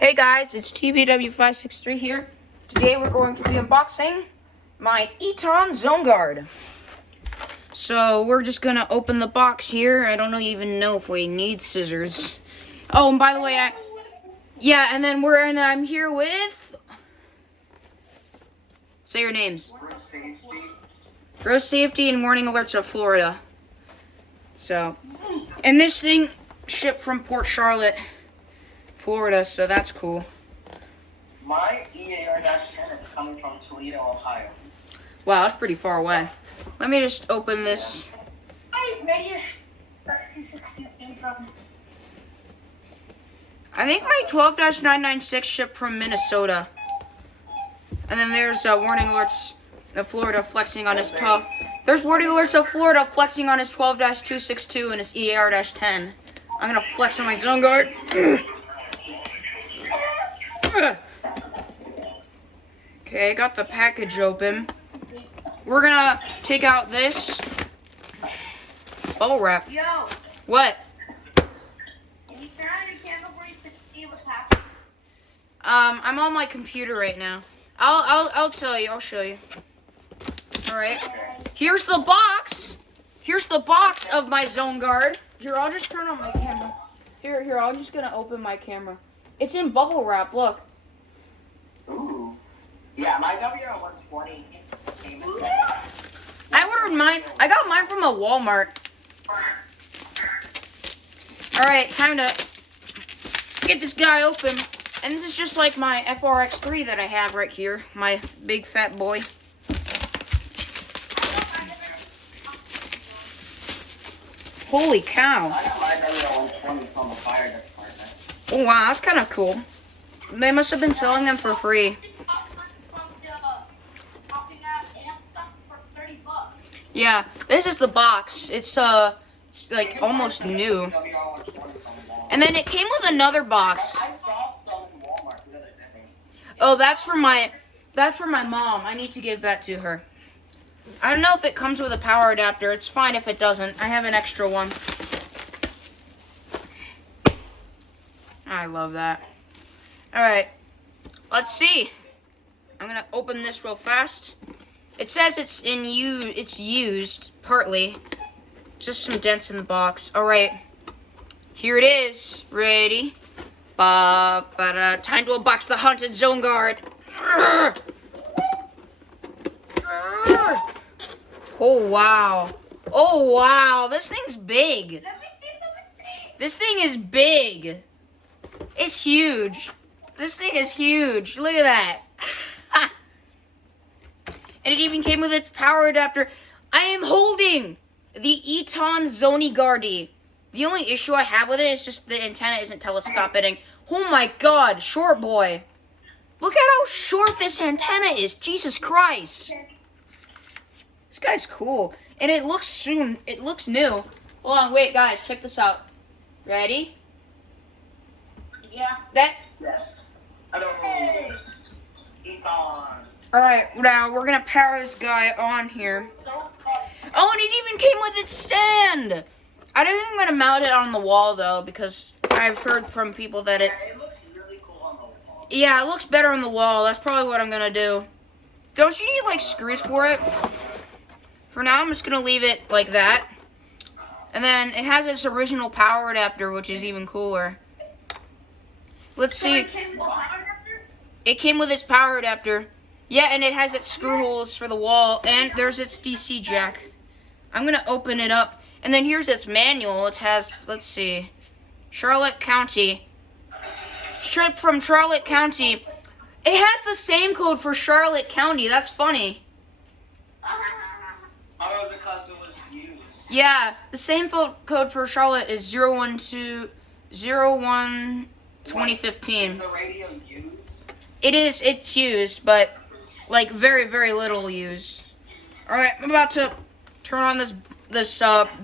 Hey guys, it's TBW563 here. Today we're going to be unboxing my ETON ZONEGUARD. So we're just gonna open the box here. I don't even know if we need scissors. Oh, and by the way, I'm here with. Say your names. Road Safety and Warning Alerts of Florida. So, and this thing shipped from Port Charlotte, Florida, so that's cool. My EAR-10 is coming from Toledo, Ohio. Wow, that's pretty far away. Let me just open this. I think my 12-996 shipped from Minnesota. And then there's warning alerts of Florida flexing on his 12. There's warning alerts of Florida flexing on his 12-262 and his EAR-10. I'm gonna flex on my ZONEGUARD. Okay, I got the package open. We're gonna take out this bubble wrap. Yo, What? can you turn on your camera where you can see what's happening? I'm on my computer right now. I'll tell you. I'll show you. All right. Here's the box. Here's the box of my ZONEGUARD. Here, I'll just turn on my camera. Here. I'm just gonna open my camera. It's in bubble wrap. Look. Ooh. Yeah, my WR-120 came in. I ordered mine. I got mine from a Walmart. All right, time to get this guy open. And this is just like my FRX3 that I have right here, my big fat boy. Holy cow. I got my WR-120 from the fire department. Oh, wow, that's kind of cool. They must have been selling them for free. Yeah, this is the box. It's like almost new. And then it came with another box. I saw some in Walmart the other day. Oh, that's for my mom. I need to give that to her. I don't know if it comes with a power adapter. It's fine if it doesn't. I have an extra one. I love that. All right, let's see. I'm gonna open this real fast. It says it's used partly. Just some dents in the box. All right, here it is. Ready? Time to unbox the haunted ZONEGUARD. Oh wow! Oh wow! This thing's big. This thing is big. It's huge. This thing is huge. Look at that. And it even came with its power adapter. I am holding the ETON ZONEGUARD. The only issue I have with it is just the antenna isn't telescoping. Oh my god, short boy. Look at how short this antenna is. Jesus Christ. This guy's cool. And it looks new. Hold on, wait guys, check this out. Ready? Yeah. That. Yes. Hello. ETON. Alright, now we're gonna power this guy on here. Oh, and it even came with its stand! I don't think I'm gonna mount it on the wall though, because I've heard from people that it... Yeah, it looks really cool on the wall. Yeah, it looks better on the wall. That's probably what I'm gonna do. Don't you need like screws for it? For now, I'm just gonna leave it like that. And then it has its original power adapter, which is even cooler. Let's see. It came with its power adapter. Yeah, and it has its screw holes for the wall, and there's its DC jack. I'm gonna open it up, and then here's its manual. It has, let's see, Charlotte County. Shipped from Charlotte County. It has the same code for Charlotte County. That's funny. Oh, because it was used. Yeah, the same code for Charlotte is 01 2015. Is the radio used? It's used, but like very, very little used. All right, I'm about to turn on this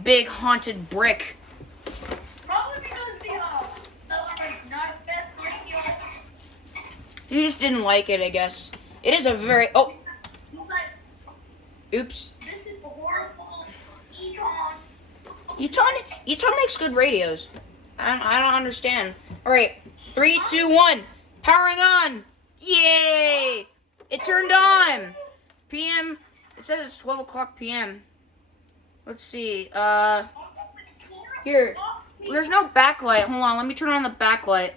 big haunted brick. Probably because the not best radio. You just didn't like it, I guess. It is a very oops. This is horrible. ETON. ETON makes good radios. I don't understand. All right, 3, 2, 1. Powering on! Yay! It turned on! PM, it says it's 12 o'clock PM. Let's see, here. There's no backlight. Hold on, let me turn on the backlight.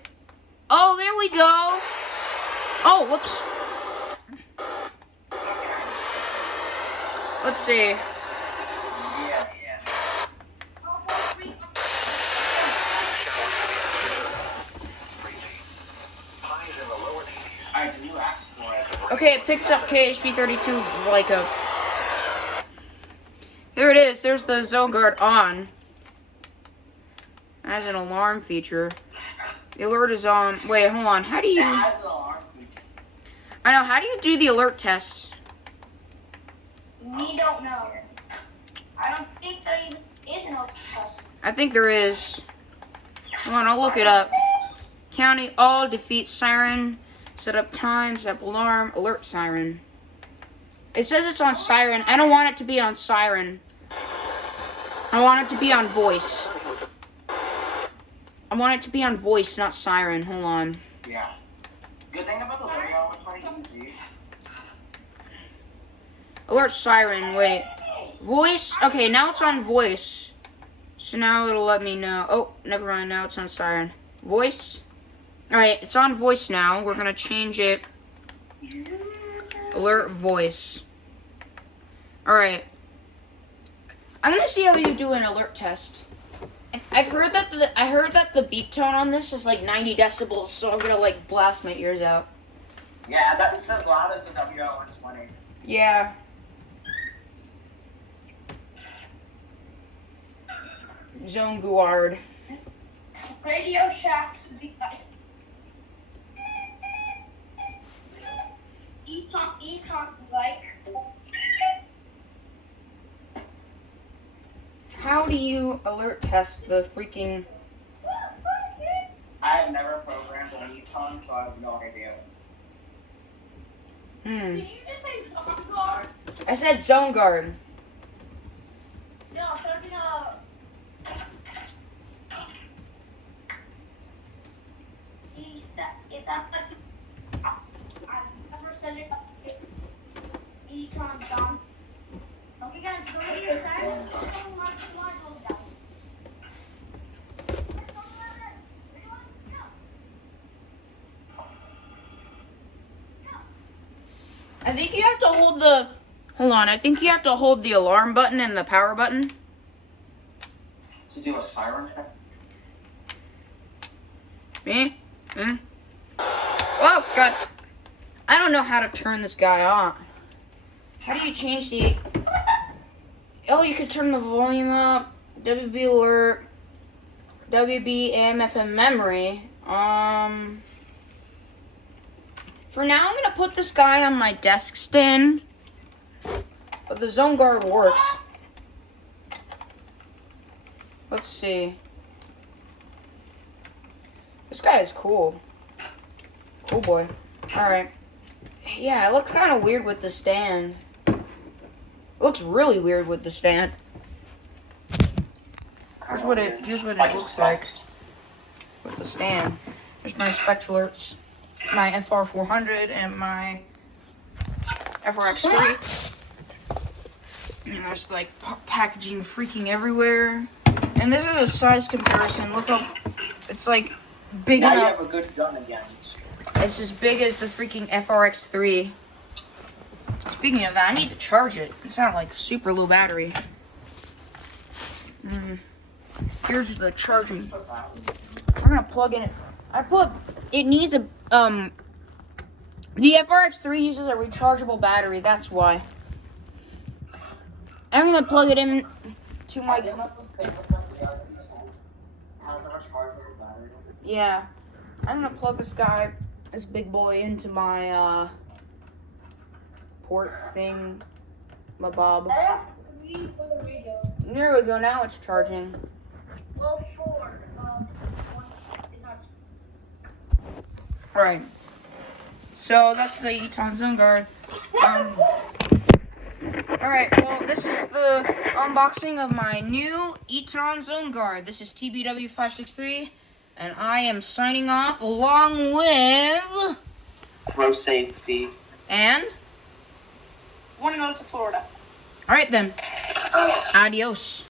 Oh, there we go! Oh, whoops. Let's see. Yes. Alright, did you ask for it? Okay, it picks up KHP32 like a... There it is. There's the ZONEGUARD on. As an alarm feature. The alert is on. Wait, hold on. How do you... It has an alarm feature. I know. How do you do the alert test? We don't know. I don't think there even is an open test. I think there is. Hold on, I'll look it up. County all defeat siren. Set up time, set up alarm, alert siren. It says it's on siren. I don't want it to be on siren. I want it to be on voice. I want it to be on voice, not siren. Hold on. Yeah. Good thing about the video, it's pretty easy. Alert siren, wait. Voice? Okay, now it's on voice. So now it'll let me know. Oh, never mind, now it's on siren. Voice? Alright, it's on voice now. We're gonna change it. Alert voice. Alright. I'm gonna see how you do an alert test. I've heard that the beep tone on this is like 90 decibels, so I'm gonna like blast my ears out. Yeah, that's as loud as the WL120. Yeah. ZONEGUARD. Radio Shack's big guy. ETON like. How do you alert test the freaking... I have never programmed an ETON, so I have no idea. Did you just say ZONEGUARD? I said ZONEGUARD. No, I'm talking he said it's like I've never said it. ETON done. Okay, guys, go to your side. I think you have to hold the... Hold on, I think you have to hold the alarm button and the power button. To do a siren? Me? Oh, God. I don't know how to turn this guy on. How do you change the... Oh, you could turn the volume up. WB alert. WB AM FM memory. For now, I'm going to put this guy on my desk stand. But the ZONEGUARD works. Let's see. This guy is cool. Cool boy. Alright. Yeah, it looks kind of weird with the stand. It looks really weird with the stand. Here's what it looks like with the stand. There's my specs alerts, my FR400 and my FRX3. And there's like packaging freaking everywhere. And this is a size comparison. Look how it's like big now enough. You have a good gun again. It's as big as the freaking FRX3. Speaking of that, I need to charge it. It's not like super low battery. Here's the charging. I'm gonna plug in it. It needs a the FRX3 uses a rechargeable battery. That's why. I'm gonna plug it in to my. Yeah, I'm gonna plug this big boy, into my port thing, my bob. I have 3 other radios. There we go. Now it's charging. Well, 4. One is not. All right. So that's the ETON ZONEGUARD. All right. Well, this is the unboxing of my new ETON ZONEGUARD. This is TBW563, and I am signing off along with road safety. And? Want to go to Florida. Alright then. Adios.